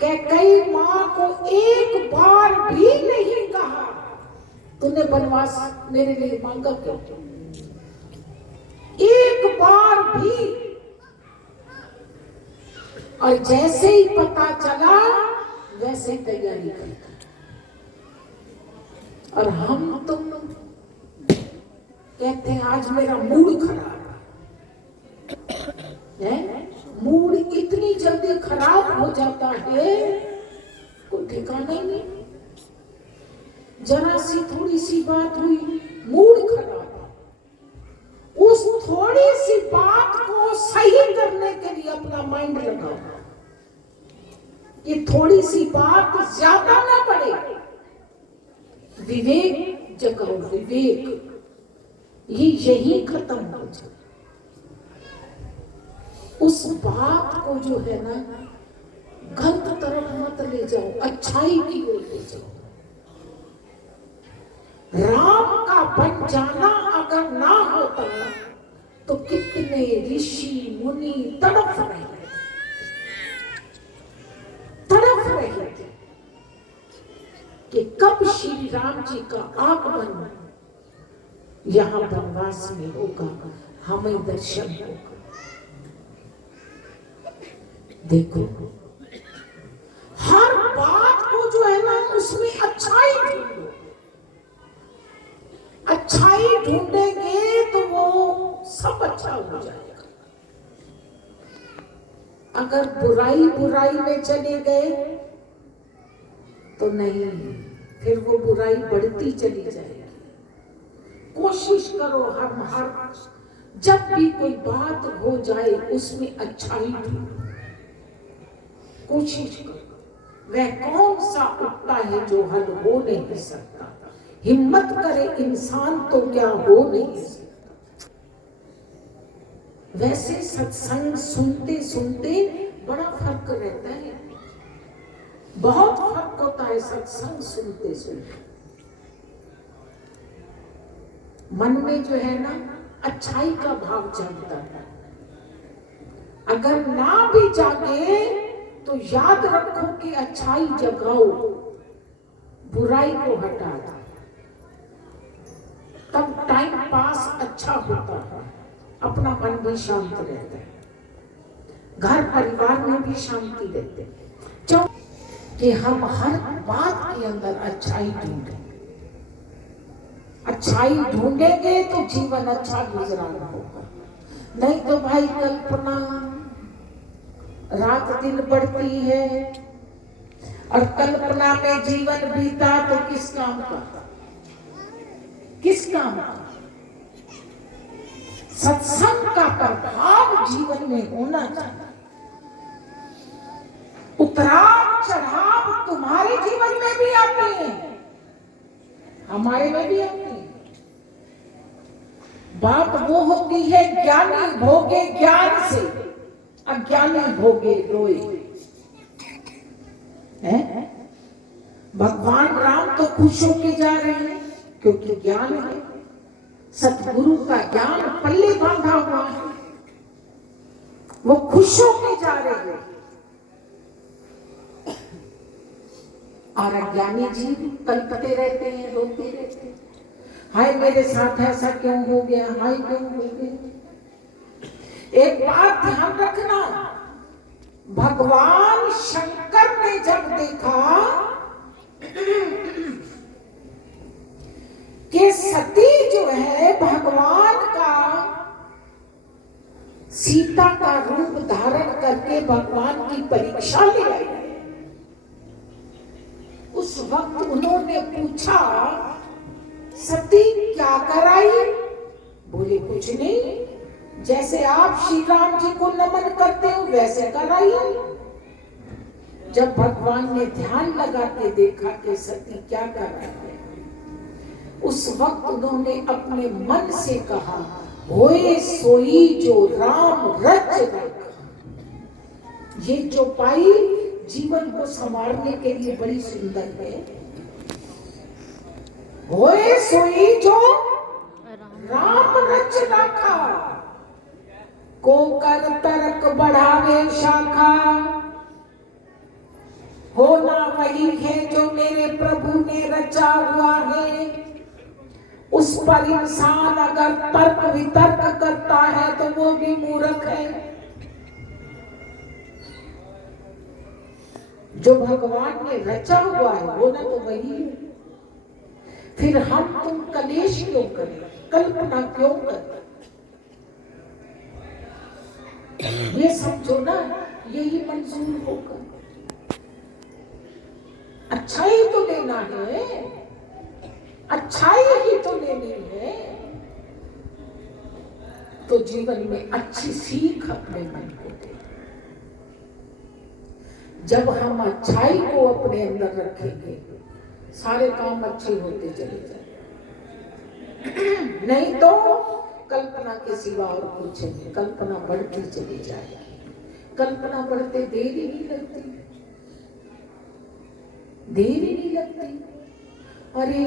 कैकेयी माँ को एक बार भी नहीं कहा तूने वनवास मेरे लिए मांगा क्यों, एक बार भी। और जैसे ही पता चला वैसे ही तैयारी कर। और हम तुम कहते हैं आज मेरा मूड खराब है। मूड इतनी जल्दी खराब हो जाता है कोई ठिकाना ही नहीं। जरा सी थोड़ी सी बात हुई मूड खराब। उस थोड़ी सी बात को सही करने के लिए अपना माइंड लगाओ। ये थोड़ी सी बात ज्यादा ना बढ़े। विवेक जगाओ, विवेक। ये यही खत्म हो जाए। उस बात को जो है ना गलत तरफ मत ले जाओ, अच्छाई की ओर ले जाओ। राम का बन जाना अगर ना होता तो कितने ऋषि मुनि तड़प रहे थे कि कब श्री राम जी का आगमन यहाँ वनवास में होगा, हमें दर्शन होगा। देखो हर बात को जो है ना उसमें अच्छाई ढूंढो। अच्छाई ढूंढेंगे तो वो सब अच्छा हो जाएगा। अगर बुराई में चले गए तो नहीं, फिर वो बुराई बढ़ती चली जाएगी। कोशिश करो हर जब भी कोई बात हो जाए उसमें अच्छाई ढूंढो। कोशिश करो। वह कौन सा उठता है जो हल हो नहीं सकता। हिम्मत करे इंसान तो क्या हो नहीं सकता। वैसे सत्संग सुनते सुनते बड़ा फर्क रहता है। बहुत फर्क होता है सत्संग सुनते सुनते। मन में जो है ना अच्छाई का भाव जागता है। अगर ना भी जागे तो याद रखो कि अच्छाई जगाओ, बुराई को हटा दो, तब टाइम पास अच्छा होता है। अपना मन भी शांत रहता है, घर परिवार में भी शांति रहते हैं। कि हम हर बात के अंदर अच्छाई ढूंढें। अच्छाई ढूंढेंगे तो जीवन अच्छा गुजराना होगा। नहीं तो भाई कल्पना रात दिन बढ़ती है और कल्पना में जीवन बीता तो किस काम का, किस काम का। सत्संग का प्रभाव जीवन में होना चाहिए। उतराव चढ़ाव तुम्हारे जीवन में भी आते हैं, हमारे में भी आते हैं। बात वो होती है ज्ञानी भोगे ज्ञान से, अज्ञानी भोगे रोए। भगवान राम तो खुश होके जा रहे हैं क्योंकि ज्ञान है। सतगुरु का ज्ञान पल्ले बांधा हुआ है, वो खुश होके जा रहे हैं। और अज्ञानी जीव कल्पते रहते हैं, रोते रहते हैं। हाय मेरे साथ ऐसा क्यों हो गया, हाय क्यों हो गया। एक बात ध्यान रखना, भगवान शंकर ने जब देखा कि सती जो है भगवान का सीता का रूप धारण करके भगवान की परीक्षा ले आई, उस वक्त उन्होंने पूछा सती क्या कराई। बोले कुछ नहीं, जैसे आप श्री राम जी को नमन करते हो वैसे कराई। जब भगवान ने ध्यान लगा के देखा कि सती क्या कर रही है, उस वक्त उन्होंने अपने मन से कहा होए सोई जो राम रच रखा। ये चौपाई जीवन को संवारने के लिए बड़ी सुंदर है। होए सोई जो राम रच रखा, को कर तरक बढ़ावे शाखा। होना वही है जो मेरे प्रभु ने रचा हुआ है। उस पर इंसान अगर तर्क वितर्क करता है तो वो भी मूर्ख है। जो भगवान ने रचा हुआ है होना तो वही है। फिर हम तुम कलेश क्यों करें, कल्पना क्यों करें? ये समझो ना, यही मंजूर होगा। अच्छाई तो लेना है, अच्छाई ही तो लेनी है। तो जीवन में अच्छी सीख अपने मन को दे। जब हम अच्छाई को अपने अंदर रखेंगे सारे काम अच्छे होते चले जाएंगे। नहीं तो कल्पना के सिवा और कुछ नहीं, कल्पना बढ़ती चली जाएगी। कल्पना बढ़ते देर ही नहीं लगती, देर ही नहीं लगती। अरे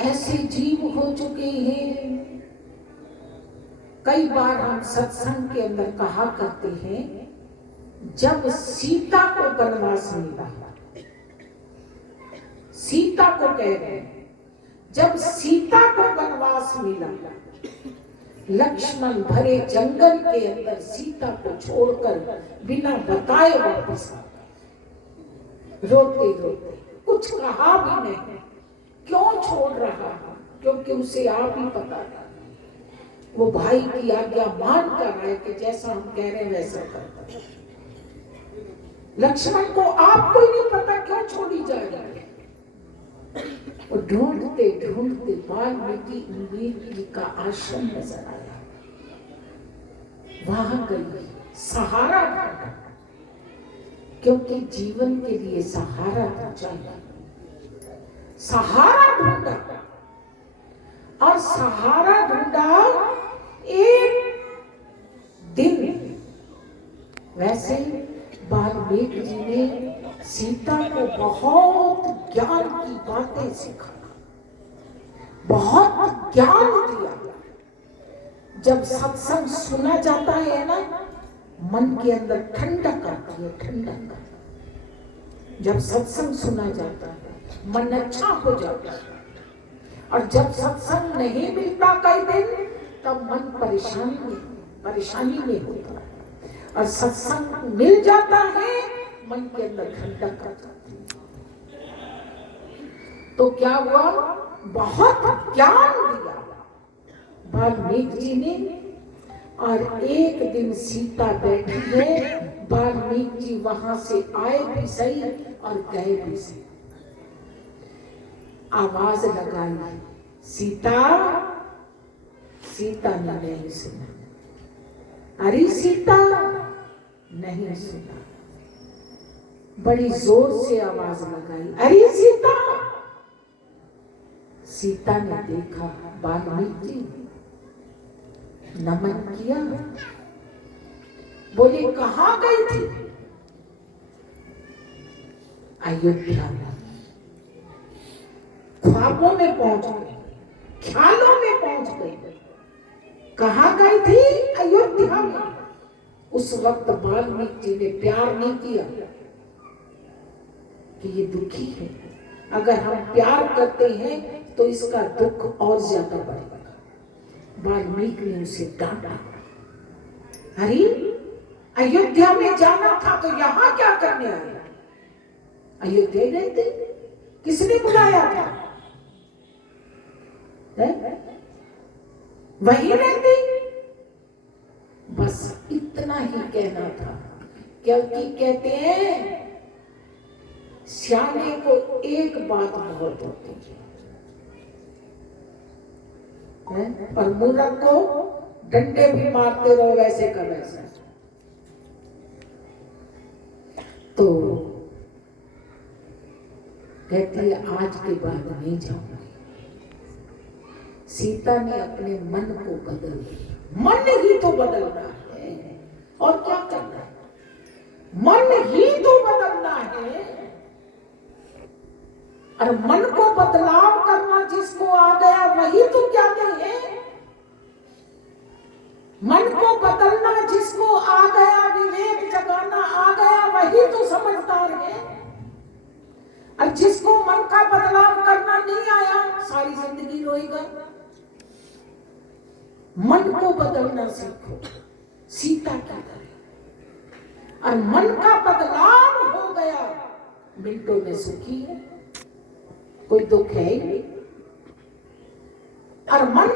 ऐसे जीव हो चुके हैं। कई बार हम सत्संग के अंदर कहा करते हैं, जब सीता को वनवास मिला, सीता को कह रहे हैं, जब सीता को वनवास मिला, लक्ष्मण भरे जंगल के अंदर सीता को छोड़कर बिना बताए वापस आ गए। रोते रोते, कुछ कहा भी नहीं। क्यों छोड़ रहा है? क्योंकि उसे आप ही पता था। वो भाई की आज्ञा मान कर रहे कि जैसा हम कह रहे हैं वैसा करता। लक्ष्मण को आपको ही नहीं पता क्यों छोड़ी जा रही है। और ढूंढते ढूंढते वाल्मीकि जी का आश्रम नजर आया, वहां गई, सहारा ढूंढा। क्योंकि जीवन के लिए सहारा तो चाहिए। सहारा ढूंढा और सहारा ढूंढा। एक दिन वैसे वाल्मीकि जी ने सीता को बहुत ज्ञान की बातें सिखा, बहुत ज्ञान दिया। जब सत्संग सुना जाता है ना, मन के अंदर ठंडक आती है, ठंडक। जब सत्संग सुना जाता है मन अच्छा हो जाता है। और जब सत्संग नहीं मिलता कई दिन, तब मन परेशानी में होता है। और सत्संग मिल जाता है, मन के अंदर ठंडक आ जाती है। तो क्या हुआ? बहुत ज्ञान दिया वाल्मीकि जी ने। और एक दिन सीता बैठी है, वाल्मीकि जी वहां से आए भी सही और गए भी सही। आवाज लगाई, सीता। सीता ने नहीं सुना। अरे सीता, नहीं सुना। बड़ी जोर से आवाज लगाई, अरे सीता। सीता ने देखा, वाल्मीकि जी नमन किया, बोले कहां गई थी? अयोध्या में। ख्वाबों में पहुंच गई, ख्यालों में पहुंच गई। कहां गई थी? अयोध्या में। उस वक्त वाल्मीकि जी ने प्यार नहीं किया कि ये दुखी है। अगर हम प्यार करते हैं तो इसका दुख और ज्यादा बढ़ेगा। वाल्मीकि ने उसे डांटा, अरे अयोध्या में जाना था तो यहाँ क्या करने आया? अयोध्या रहते, किसने बुलाया था? वही रहते। बस इतना ही कहना था। क्योंकि कहते हैं सियाने को एक बात बहुत होती है, और मूर्ख को डंडे भी मारते रहो वैसे का वैसा। तो कहती है आज के बाद नहीं जाऊंगी। सीता ने अपने मन को बदल दिया। मन ही तो बदलना है, और क्या करना है? मन ही तो बदलना है। और मन को बदलाव करना जिसको आ गया वही तो ज्ञानी है। मन को बदलना जिसको आ गया, विवेक जगाना आ गया, वही तो समझदार है। का बदलाव करना नहीं आया, सारी जिंदगी रोएगा। मन को बदलना सीखो, सीता की तरह। और मन का बदलाव हो गया, मिनटों में सुखी है, कोई दुख है ही नहीं। और मन